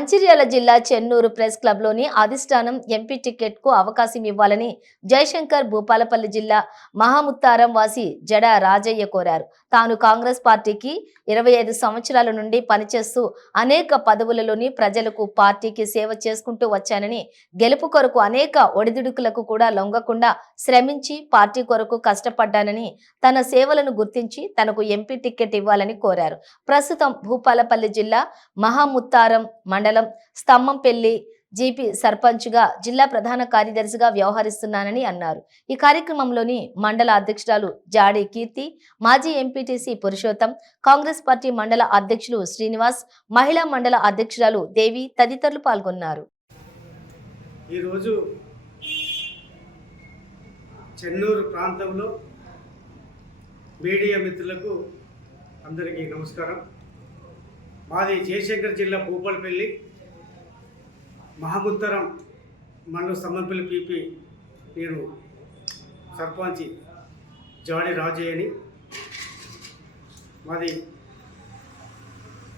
మంచిర్యాల జిల్లా చెన్నూరు ప్రెస్ క్లబ్లోని అధిష్టానం ఎంపీ టికెట్కు అవకాశం ఇవ్వాలని జయశంకర్ భూపాలపల్లి జిల్లా మహాముత్తారం వాసి జడ రాజయ్య కోరారు. తాను కాంగ్రెస్ పార్టీకి 25 సంవత్సరాల నుండి పనిచేస్తూ అనేక పదవులలోని ప్రజలకు పార్టీకి సేవ చేసుకుంటూ వచ్చానని, గెలుపు కొరకు అనేక ఒడిదుడుకులకు కూడా లొంగకుండా శ్రమించి పార్టీ కొరకు కష్టపడ్డానని, తన సేవలను గుర్తించి తనకు ఎంపీ టికెట్ ఇవ్వాలని కోరారు. ప్రస్తుతం భూపాలపల్లి జిల్లా మహాముత్తారం మండలం స్తంభంపల్లి జీపీ సర్పంచ్గా జిల్లా ప్రధాన కార్యదర్శిగా వ్యవహరిస్తున్నానని అన్నారు. ఈ కార్యక్రమంలోని మండల అధ్యక్షురాలు జాడి కీర్తి, మాజీ ఎంపీటీసీ పురుషోత్తం, కాంగ్రెస్ పార్టీ మండల అధ్యక్షులు శ్రీనివాస్, మహిళా మండల అధ్యక్షురాలు దేవి తదితరులు పాల్గొన్నారు. ఈరోజు చెన్నూరు ప్రాంతంలో మీడియా మిత్రులకు అందరికీ నమస్కారం. మాది జయశంకర్ జిల్లా భూపాలపల్లి మహాముత్తరం మండల స్తంభంపల్లి పీపీ. నేను సర్పంచ్ జాడి రాజయ్యని. మాది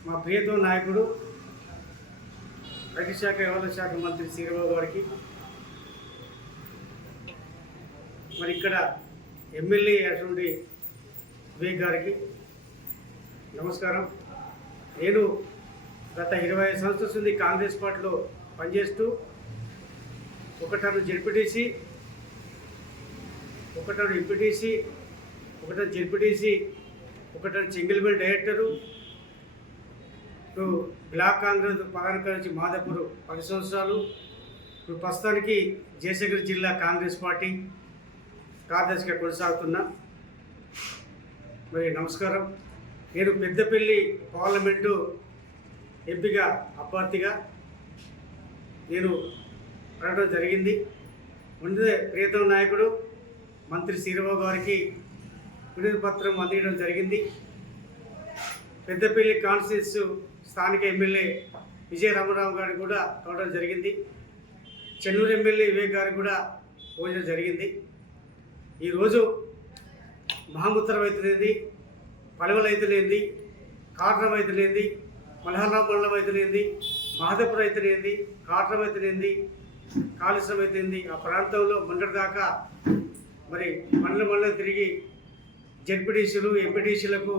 మా ప్రియతో నాయకుడు ఐటీ శాఖ వ్యవహార శాఖ మంత్రి శ్రీరావు గారికి, మరి ఇక్కడ ఎమ్మెల్యే అటువంటి వివేక్ గారికి నమస్కారం. నేను గత 25 సంవత్సరాల నుండి కాంగ్రెస్ పార్టీలో పనిచేస్తూ ఒక టర్మ్ జెడ్పీటీసీ, ఒక టర్మ్ ఎంపీటీసీ, ఒక టర్మ్ జెడ్పీటీసీ, ఒక టర్మ్ సింగిల్ బెల్ డైరెక్టరు, ఇప్పుడు బ్లాక్ కాంగ్రెస్ ప్రధాన కార్యదర్శి మాదాపూర్ 10 సంవత్సరాలు, ఇప్పుడు ప్రస్తుతానికి జయశంకర్ జిల్లా కాంగ్రెస్ పార్టీ కార్యదర్శిగా కొనసాగుతున్నా. మరి నమస్కారం. నేను పెద్దపల్లి పార్లమెంటు ఎంపీగా అభ్యర్థిగా నేను రావడం జరిగింది. ముందే ప్రియతమ నాయకుడు మంత్రి శ్రీరావు గారికి వినతి పత్రం అందించడం జరిగింది. పెద్దపల్లి కాన్స్టిట్యూన్స్ స్థానిక ఎమ్మెల్యే విజయ రామరావు గారికి కూడా రావడం జరిగింది. చెన్నూరు ఎమ్మెల్యే వివేక్ గారికి కూడా పోవడం జరిగింది. ఈరోజు మహాముత్తరం అయితేనేది, పలవలు అయితేనేది, కాట్రం అయితేనేది, మల్హార్రావు మండలం అయితేనేది, మాధవపురం అయితేనేది, కాట్రం అయితేనేది, కాళేశ్వరం అయితేంది, ఆ ప్రాంతంలో మొన్నటి దాకా మరి మండలం తిరిగి జెడ్పీటీసీలు, ఎంపీటీసీలకు,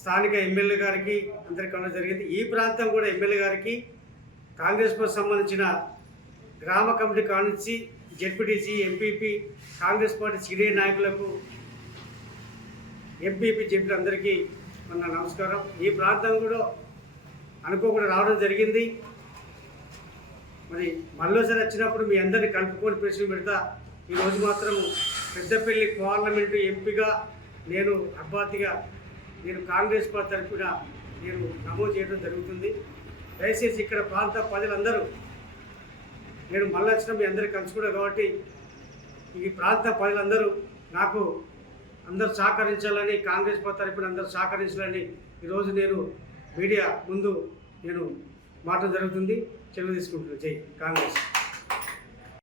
స్థానిక ఎమ్మెల్యే గారికి అందరికీ కలవడం జరిగింది. ఈ ప్రాంతం కూడా ఎమ్మెల్యే గారికి కాంగ్రెస్ పార్టీ సంబంధించిన గ్రామ కమిటీ కానించి ZPTC, MPP, Congress party senior నాయకులకు, ఎంపీపీ జెడ్పీ అందరికీ మన నమస్కారం. ఈ ప్రాంతం కూడా అనుకోకుండా రావడం జరిగింది. మరి మళ్ళీసారి వచ్చినప్పుడు మీ అందరినీ కలుపుకొని ప్రశ్న పెడతా. ఈరోజు మాత్రం పెద్దపల్లి పార్లమెంటు ఎంపీగా నేను అభ్యర్థిగా నేను కాంగ్రెస్ పార్టీ తరఫున నేను నమోదు చేయడం జరుగుతుంది. దయచేసి ఇక్కడ ప్రాంత ప్రజలందరూ నేను మళ్ళీ వచ్చిన మీ అందరూ కలుసుకున్నాను కాబట్టి ఈ ప్రాంత ప్రజలందరూ నాకు అందరూ సహకరించాలని, కాంగ్రెస్ పార్టీ తరఫున అందరూ సహకరించాలని ఈరోజు నేను మీడియా ముందు నేను మాట్లాడడం జరుగుతుంది. చెల్లు తీసుకుంటున్నాను. జై కాంగ్రెస్.